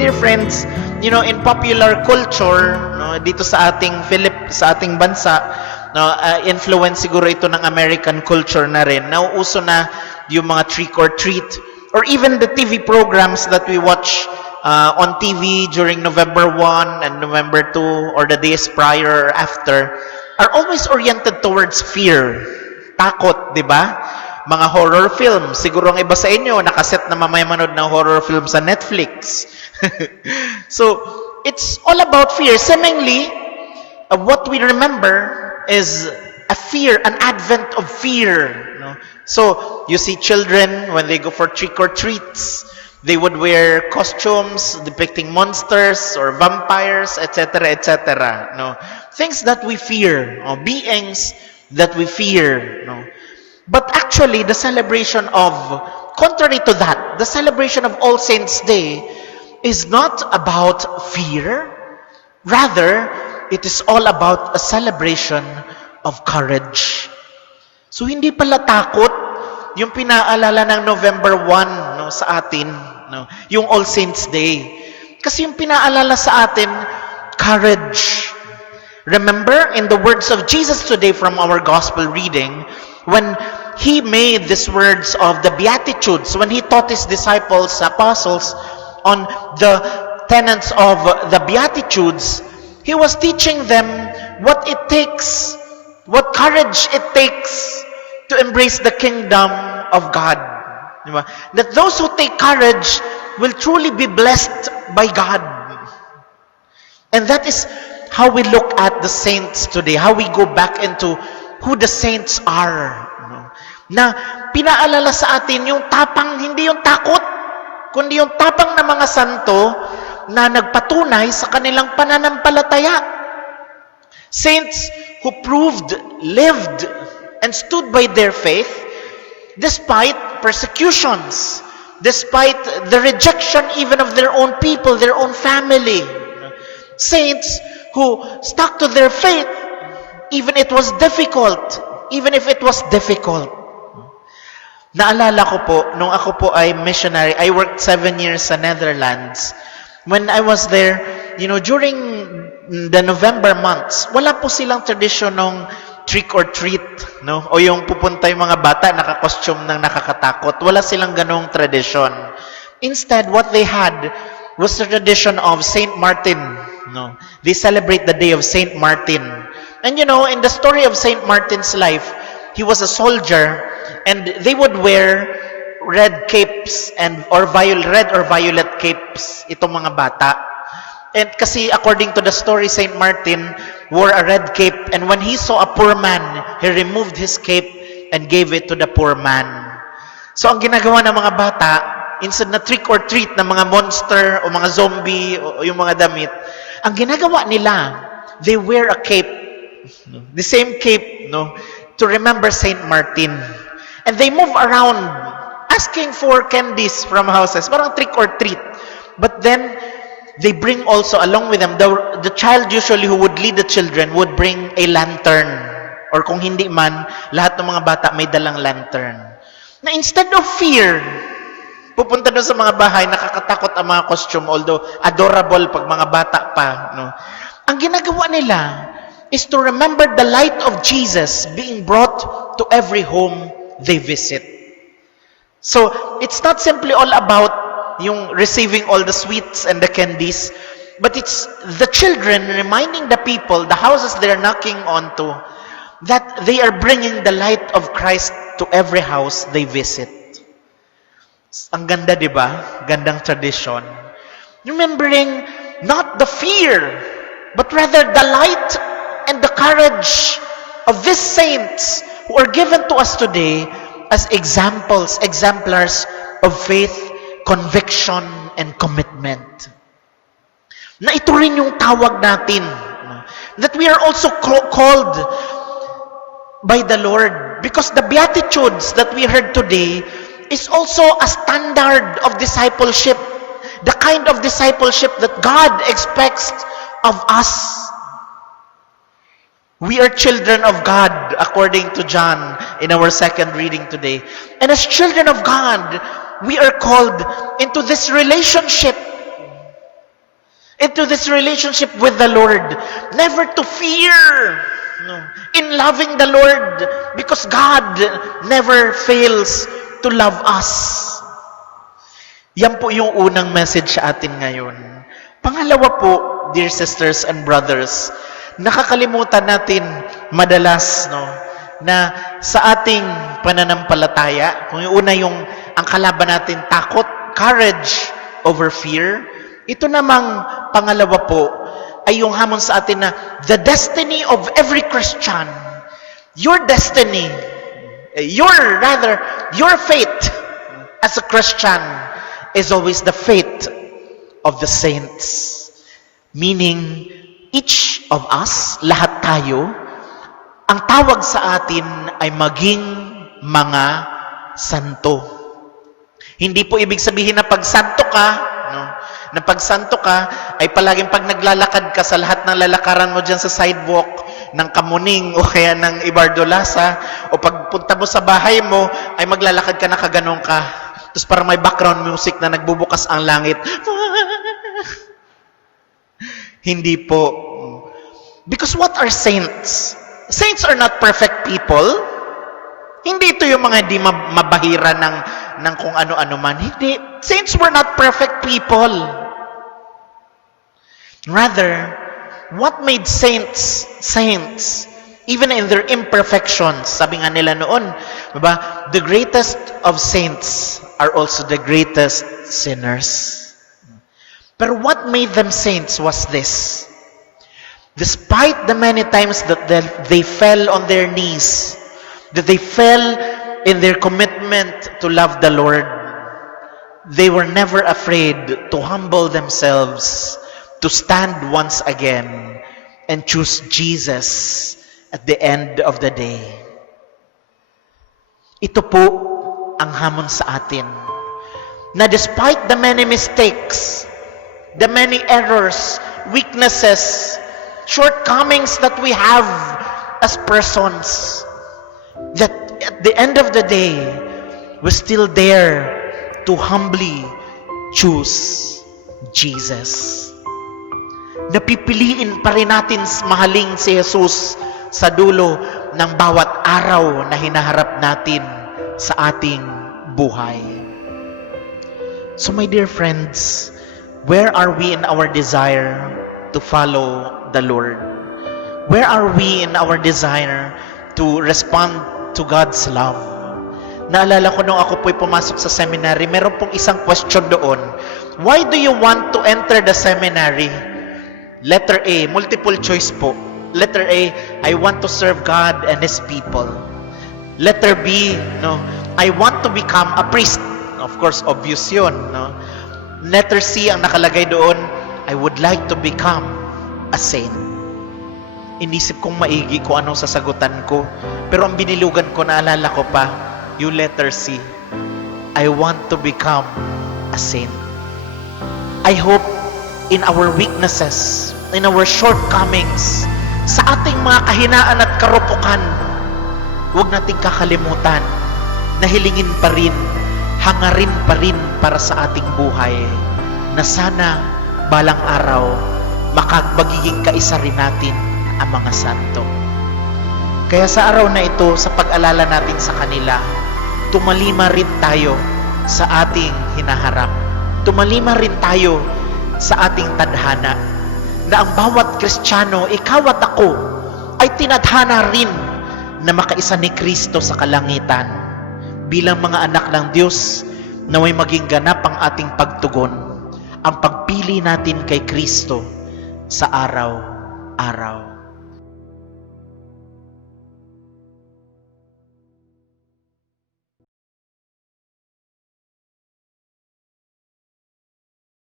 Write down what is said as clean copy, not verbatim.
dear friends, in popular culture, dito sa ating bansa, influence siguro ito ng American culture na rin. Nauuso na yung mga trick or treat, or even the TV programs that we watch on TV during November 1 and November 2 or the days prior or after are always oriented towards fear. Takot, di ba? Mga horror films. Siguro ang iba sa inyo, nakaset na mamaya manood ng horror film sa Netflix. So, it's all about fear. Seemingly, what we remember is a fear, an advent of fear. So, you see children, when they go for trick or treats, they would wear costumes depicting monsters or vampires, etc., etc. Things that we fear, beings that we fear. But actually, the celebration of, contrary to that, the celebration of All Saints' Day is not about fear. Rather, it is all about a celebration of courage. So, hindi pala takot yung pinaalala ng November 1 sa atin, yung All Saints' Day. Kasi yung pinaalala sa atin, courage. Remember, in the words of Jesus today from our gospel reading, when he made these words of the Beatitudes, when he taught his disciples, apostles, on the tenets of the Beatitudes, he was teaching them what it takes, what courage it takes to embrace the kingdom of God. That those who take courage will truly be blessed by God. And that is how we look at the saints today, how we go back into who the saints are. Na pinaalala sa atin yung tapang, hindi yung takot, kundi yung tapang ng mga santo na nagpatunay sa kanilang pananampalataya. Saints who proved, lived, and stood by their faith despite persecutions, despite the rejection even of their own people, their own family. Saints who stuck to their faith even if it was difficult. Naalala ko po, nung ako po ay missionary, I worked 7 years sa Netherlands. When I was there, during the November months, wala po silang tradisyon ng trick or treat, o yung pupunta yung mga bata, naka-costume ng nakakatakot. Wala silang ganong tradition. Instead, what they had was the tradition of Saint Martin. They celebrate the day of Saint Martin. And in the story of Saint Martin's life, he was a soldier, and they would wear red capes red or violet capes, itong mga bata. And kasi according to the story, Saint Martin wore a red cape, and when he saw a poor man, he removed his cape and gave it to the poor man. So ang ginagawa ng mga bata, instead na trick or treat ng mga monster o mga zombie o yung mga damit, ang ginagawa nila, they wear a cape, the same cape, to remember Saint Martin. And they move around asking for candies from houses, parang trick or treat. But then, they bring also along with them, the child usually who would lead the children would bring a lantern. Or kung hindi man, lahat ng mga bata may dalang lantern. Na instead of fear, pupunta doon sa mga bahay, nakakatakot ang mga costume, although adorable pag mga bata pa. Ang ginagawa nila is to remember the light of Jesus being brought to every home they visit. So, it's not simply all about yung receiving all the sweets and the candies, but it's the children reminding the people, the houses they're knocking onto, that they are bringing the light of Christ to every house they visit. Ang ganda, di ba? Gandang tradition. Remembering not the fear, but rather the light and the courage of these saints who are given to us today as exemplars of faith, conviction, and commitment. Na ito rin yung tawag natin. That we are also called by the Lord. Because the Beatitudes that we heard today is also a standard of discipleship. The kind of discipleship that God expects of us. We are children of God, according to John in our second reading today. And as children of God, we are called into this relationship into this relationship with the Lord. Never to fear. No. In loving the Lord, because God never fails to love us. Yan po yung unang message sa atin ngayon. Pangalawa po, dear sisters and brothers, nakakalimutan natin madalas, no, na sa ating pananampalataya, kung yung una yung ang kalaban natin, takot, courage over fear, ito namang pangalawa po ay yung hamon sa atin na the destiny of every Christian, your destiny, your fate as a Christian is always the fate of the saints. Meaning, each of us, lahat tayo, ang tawag sa atin ay maging mga santo. Hindi po ibig sabihin na pag santo ka, no? Na pag santo ka, ay palaging pag naglalakad ka sa lahat ng lalakaran mo dyan sa sidewalk, ng Kamuning o kaya ng Ibardolasa, o pagpunta mo sa bahay mo, ay maglalakad ka na kaganong ka. Tapos parang may background music na nagbubukas ang langit. Hindi po. Because what are saints? Saints are not perfect people. Hindi ito yung mga hindi mabahira ng kung ano-ano man. Hindi. Saints were not perfect people. Rather, what made saints, even in their imperfections, sabi nga nila noon, diba? The greatest of saints are also the greatest sinners. Pero what made them saints was this. Despite the many times that they fell on their knees, that they fell in their commitment to love the Lord, they were never afraid to humble themselves, to stand once again, and choose Jesus at the end of the day. Ito po ang hamon sa atin, na despite the many mistakes, the many errors, weaknesses, shortcomings that we have as persons, that at the end of the day, we're still there to humbly choose Jesus. Napipiliin pa rin natin mahaling si Jesus sa dulo ng bawat araw na hinaharap natin sa ating buhay. So my dear friends, where are we in our desire to follow the Lord? Where are we in our desire to respond to God's love? Naalala ko nung ako po'y pumasok sa seminary, meron pong isang question doon. Why do you want to enter the seminary? Letter A, multiple choice po. Letter A, I want to serve God and His people. Letter B, no, I want to become a priest. Of course, obvious yun, no? Letter C, ang nakalagay doon, I would like to become a saint. Inisip kong maigi kung anong sasagutan ko. Pero ang binilugan ko, naalala ko pa, yung letter C, I want to become a saint. I hope in our weaknesses, in our shortcomings, sa ating mga kahinaan at karupukan, huwag nating kakalimutan na hilingin pa rin, hangarin pa rin para sa ating buhay na sana balang araw magiging kaisa rin natin ang mga santo. Kaya sa araw na ito, sa pag-alala natin sa kanila, tumalima rin tayo sa ating hinaharap. Tumalima rin tayo sa ating tadhana na ang bawat Kristiyano, ikaw at ako, ay tinadhana rin na makaisa ni Kristo sa kalangitan. Bilang mga anak ng Diyos, naway maging ganap ang ating pagtugon, ang pagpili natin kay Kristo sa araw-araw.